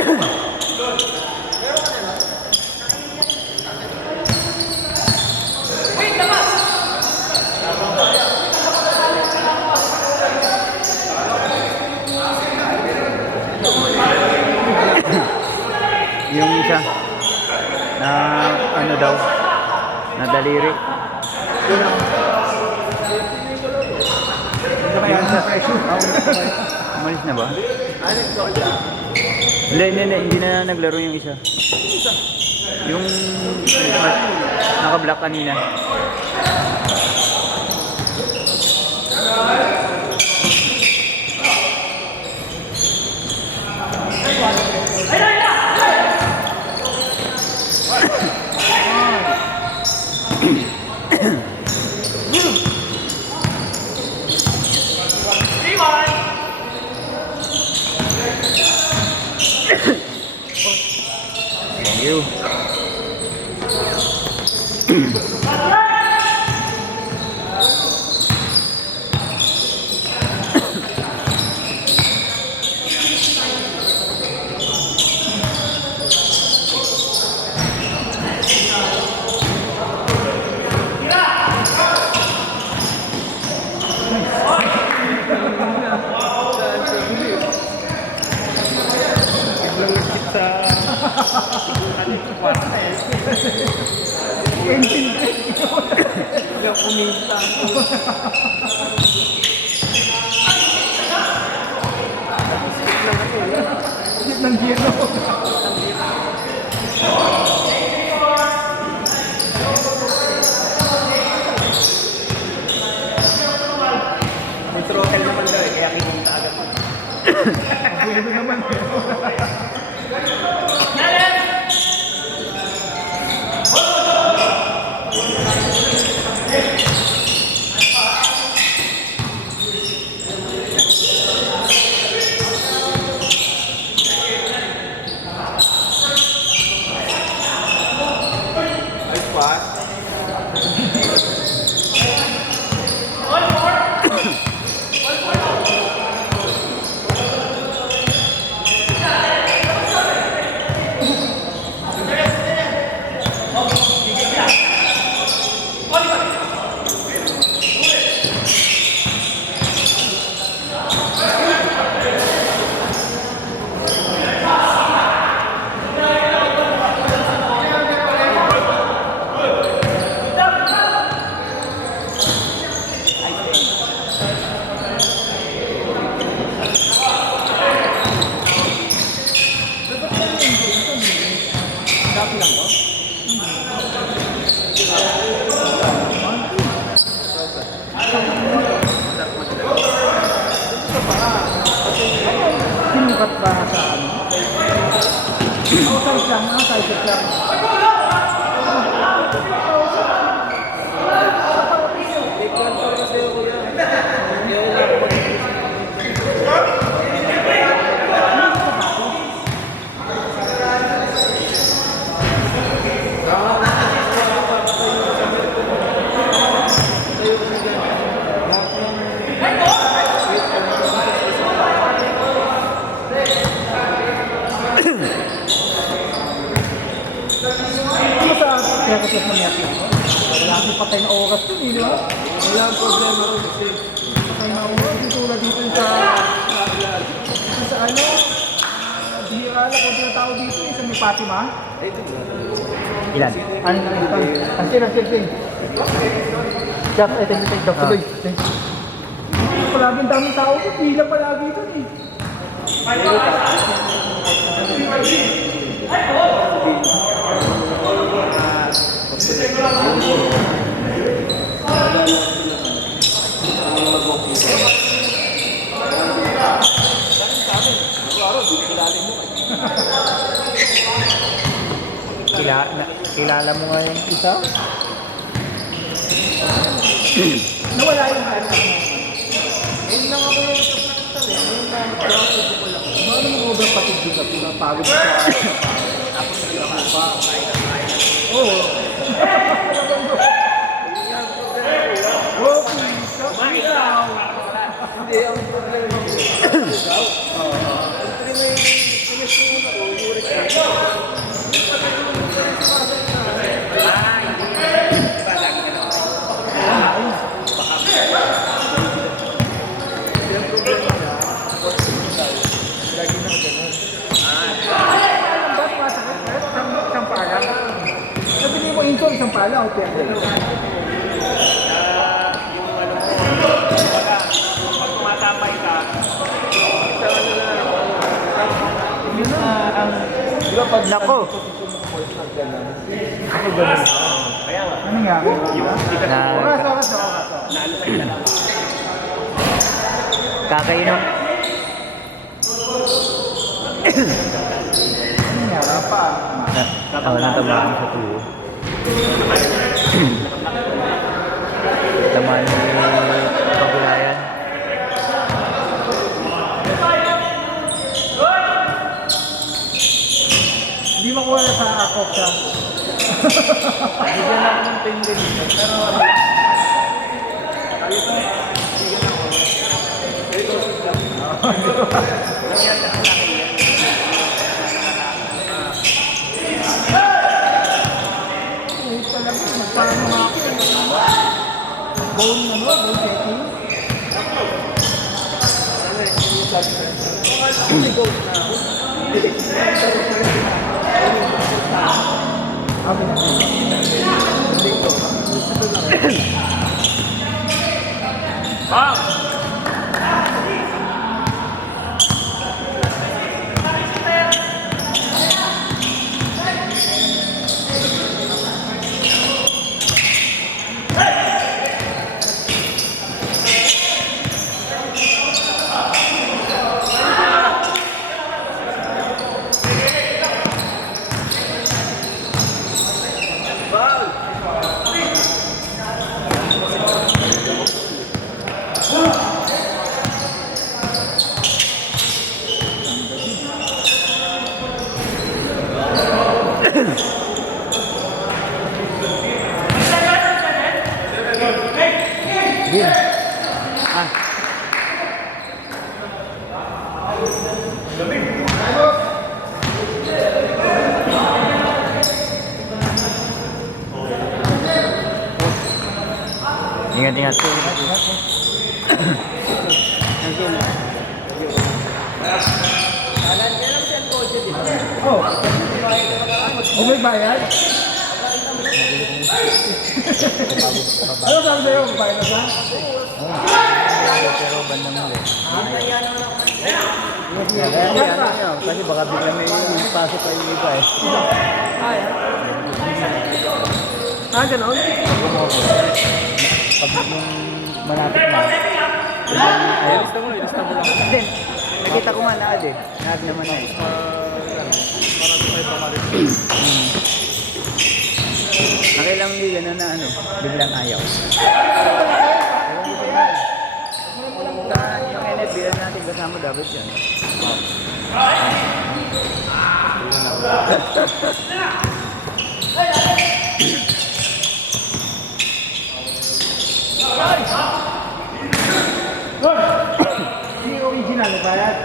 Yung isa na ano daw na daliri. Umalis na ba? Hindi na naglaro yung isa. Yung naka-block kanina. Thank you. Hanggang kumita. Skip ng giro. May throttle naman daw eh, kaya kinumunta agad. Bulo naman. Sinukat ba sa ano? Outside lang. Kaya kasi mangyaki. Wala akong patay na oras dun, di ba? Wala ang problema rin kasi patay na oras. Dito wala dito sa ano, bihira lang kung tinatawag dito sa may Fatima. Ilan? Ano na ito? Ansel. Chat, ito yung take tuloy. Palaging daming tao dito, pila palagi ito eh. Kilala mo nga yung isa? Nawala yung ano. Ayun lang ako yung kapag ayun lang ako lang. Ano yung overpatid dito? Pinapagod sa tapos naglaman pa. Oo. Hindi, ang problema yung ikaw. Ang problema yung yung pala, okay. Yung ano mo, baga, pag tumatapay ka, ito ano na, Yun na ang... Nako! Ako ganun. kaya nga, Ano nga? Na, Oras. naano kayo na lang. kakainom. Ano nga? Pa. Wala tamaan sa tuyo. Tamaan ni Pagulayan. Hindi makuha na sa akok siya. Bigyan ako ng pain din dito, pero ano, ayun na, bigyan ako. Very doses lang. Nangyari na sa akin yan. Ito lang, magpaano nga ako. Bone ano? Bone checking? May goat na ako. Din. Ah. Ingat-ingat. Oh. Oh, may bayad? Ano sabi sa'yo? Bayad na ba? Pero bandang muli. Kasi baka bigla may pasok pa yung iba eh. Ah, ganon? Pag yung malapit na. Ayaw. Ilista mo lang. Then, nakita ko nga naad eh. Naad naman na eh. Marami tayo pamalit. Nakailang liga na ano, biglang ayaw. Yung NFBL natin kasama dapat yan. Hindi original, bayad?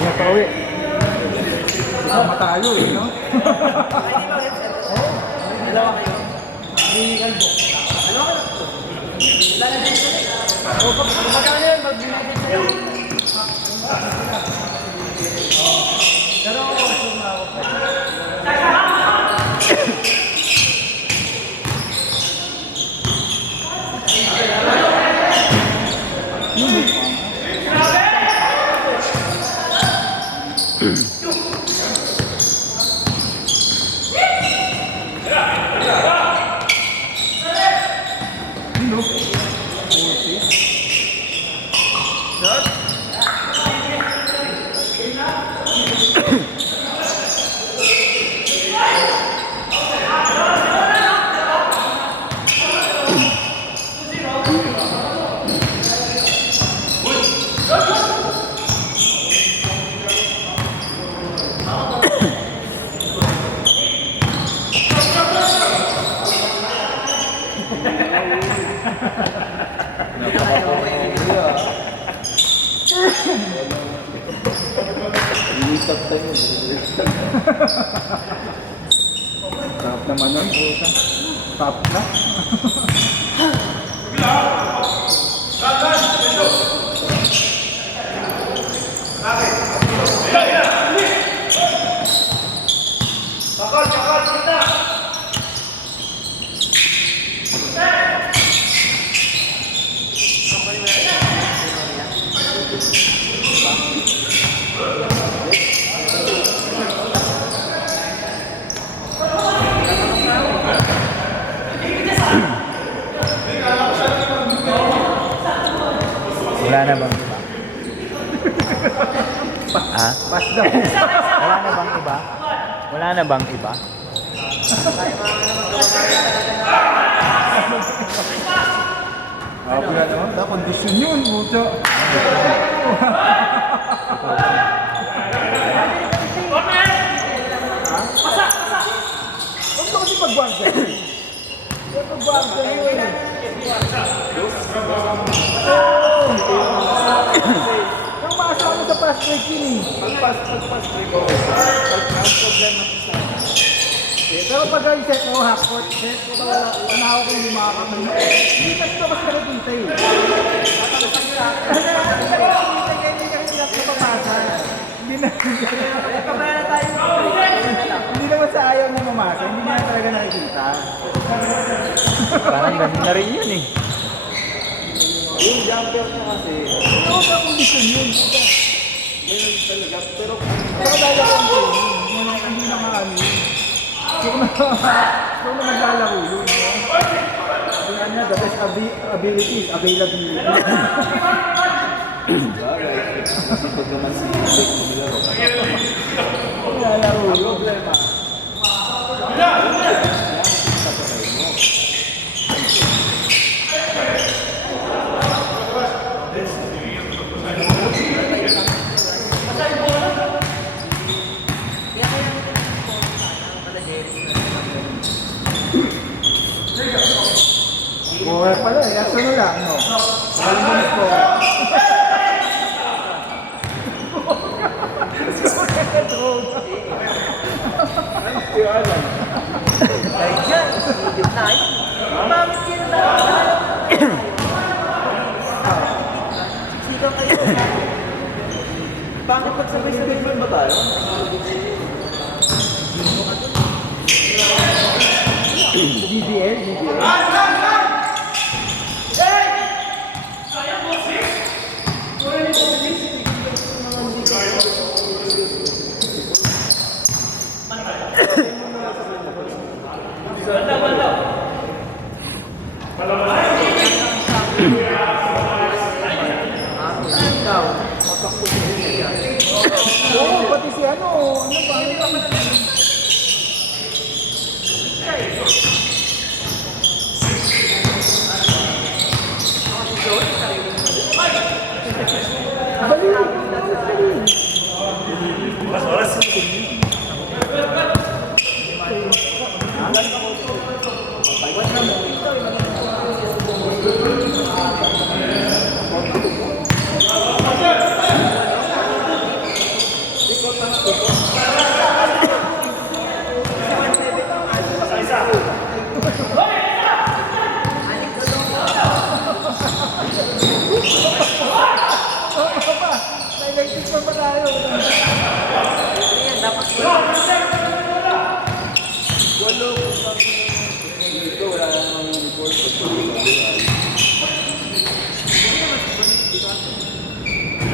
Ingat pa uwi. Sama tayo eh, no? Dalawa kayo. Hindi kalbo. Dalawa ka na. Magkano yun? Mag-binigay sa'yo. Pero ako, Ilipat tayo. Sarap naman nun, puta. Top na. Wala na bang iba? Ha? Pass daw. Wala na bang iba? Wala na bang iba? Ako na naman, kondisyon yun, puta. Huwag na kasi pag-wangga. Pag-wangga yun. Yung maasama sa fast break yun eh. Pag-pass break ko. Ang problema ko sa Pero pag ang set mo, half court set, wala ako kung hindi makakakamit. Hindi kasi ito mas nakikita eh. Hindi naman sa ayaw na mamasa, hindi niya talaga nakikita. Parang ganun na rin yun eh. yung jumper niya kasi, Ano ba kondisyon yun? ganun talaga. Pero Pero dahil ako ang training, hindi na maano yun. Kung na maglalaro yun. Kaya niya, the best ability is availability. pag naman si Blake maglaro. Maglalaro Ang yun. problema, Scorer pala eh. Aso na lang, no? Galing mo na scorer. si Alan. Kahit dyan, hindi tayo. Bakit yun na? Sigaw kayo. Bakit nagsabay-sabay ba tayo? DBL. Oo, pati si ano ba?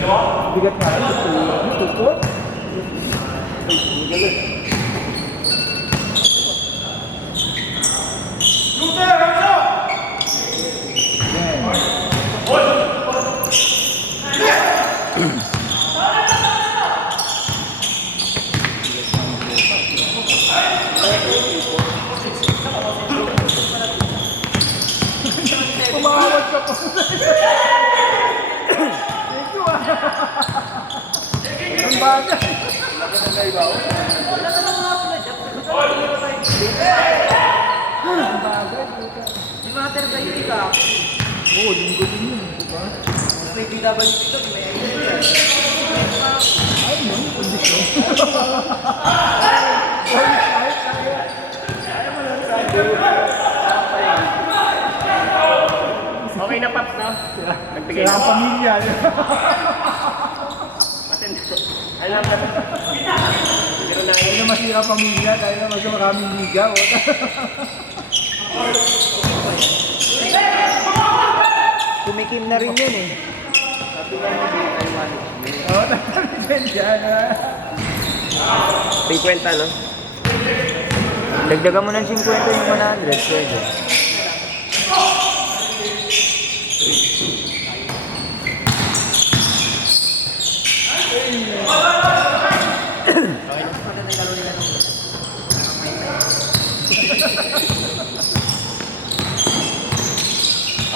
Bigat nga rin. Tukot. Umawag ka po. Thank you ah. Ang bagay. Ang bagay. Di matter kayo, ikaw. Oo, linggo din yun. Diba? May BWP to, may Ay, no, kondisyon. Okay na, Paps, no? Nagbigay Kaya ang na. pamilya. Alam na. Pero na Dahil na masira pamilya, dahil na mas maraming liga. Tumikim na rin yun eh. Oo, nagkalitin dyan ha. 50, no? Dagdagan mo ng 50 yung 100, pwede.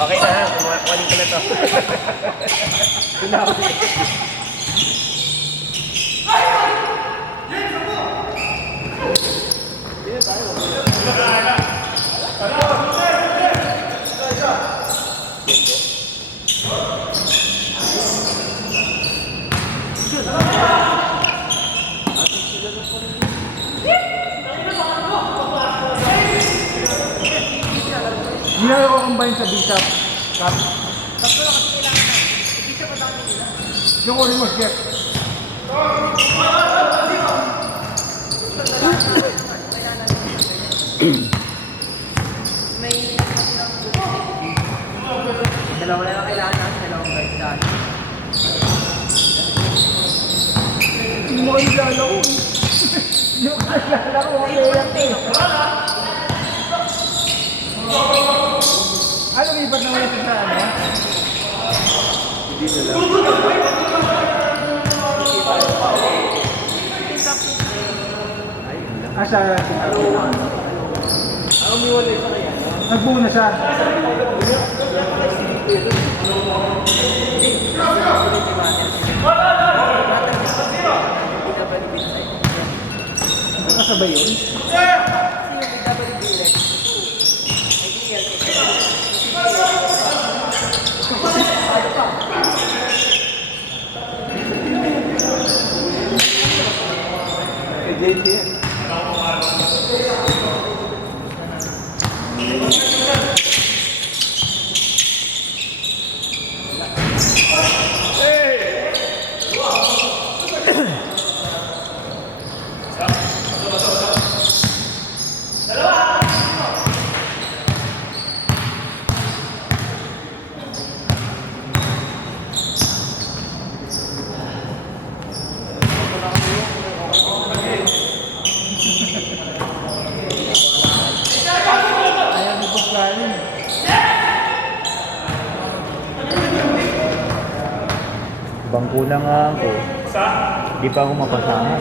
okay na, ha? Kumakunin ko na to. Hindi na ako combine sa bishop. Cup. Yung ulit mo, Jeff. dalawa na lang kailangan natin, dalawang guys sa atin. Hindi mo kayo lalaro. Hindi mo kayo lalaro. Ano, may iba't na wala sa ano? Hindi nila. Asa sinabi? Nagbuo na siya. Kasabay yun? JT. Ayaw mo pagkain. Bangko na nga ako. Di pa ako mapasahan.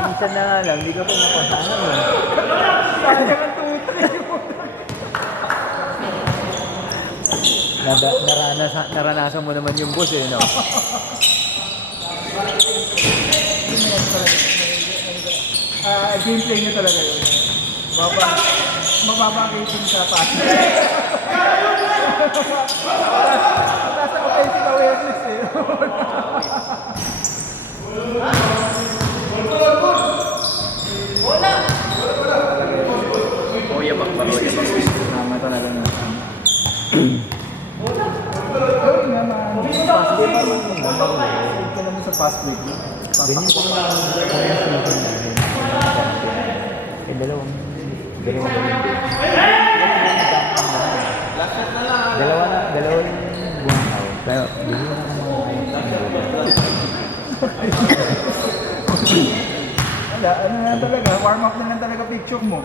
Minsan na nga lang, di ka pa mapasahan eh. Naranasan mo naman yung boss eh, no? Gameplay niya talaga yun. Mababa ang rating sa pass. Nasa offensive awareness eh. Oh, yabang ba? Tama talaga na. Oo naman. Fast break naman. Ito naman sa fast break. Ganyan ko na lang ang season namin. Eh, dalawang ganun din. Dalawa yung buwan ako. Pero, bigyan na ako Wala, ano na lang talaga, warm up na lang talaga picture mo.